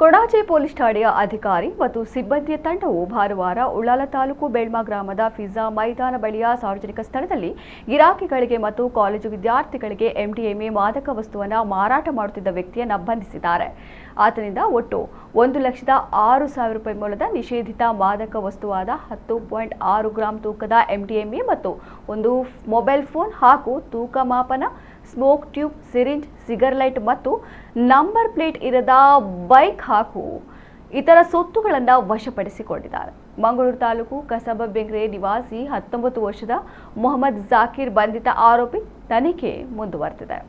Kodaje police ಠಾಣೆಯ ಅಧಿಕಾರಿ ಮತ್ತು ಸಿಬ್ಬಂದಿಯ ತಂಡವು ಭಾನುವಾರ ಉಳ್ಳಾಲ ತಾಲೂಕು ಬೇಳ್ಮಾ ಗ್ರಾಮದ ಫಿಜಾ ಮೈದಾನ ಬಳಿಯ ಸಾರ್ವಜನಿಕ ಸ್ಥಳದಲ್ಲಿ ಗಿರಾಕಿಗಳಿಗೆ ಮತ್ತು ಕಾಲೇಜು ವಿದ್ಯಾರ್ಥಿಗಳಿಗೆ ಎಂಡಿಎಂಎ ಮಾದಕ ವಸ್ತುವನ್ನು ಮಾರಾಟ ಮಾಡುತ್ತಿದ್ದ ವ್ಯಕ್ತಿಯನ್ನು ಬಂಧಿಸಿದ್ದಾರೆ. ಆತನಿಂದ ಒಟ್ಟು 1,06,000 ರೂಪಾಯಿ ಮೌಲ್ಯದ ನಿಷೇಧಿತ ಮಾದಕ ವಸ್ತುವಾದ 10.6 ಗ್ರಾಂ ತೂಕದ ಎಂಡಿಎಂಎ ಮತ್ತು ಒಂದು ಮೊಬೈಲ್ ಫೋನ್ ಹಾಗೂ ತೂಕ ಮಾಪನ, smoke tube, syringe, cigar light ಮತ್ತು ನಂಬರ್ ಪ್ಲೇಟ್ ಇರದ ಬೈಕ್ ಹಾಗೂ ಇತರ ಸೊತ್ತುಗಳನ್ನು ವಶಪಡಿಸಿಕೊಂಡಿದ್ದಾರೆ. ಮಂಗಳೂರು ತಾಲೂಕು ಕಸಬ ಬೆಂಗ್ರೆ ನಿವಾಸಿ 19 ವರ್ಷದ ಮೊಹಮ್ಮದ್ ಜಾಕೀರ್ ಬಂಧಿತ ಆರೋಪಿ. ತನಿಖೆ ಮುಂದುವರೆದಿದೆ.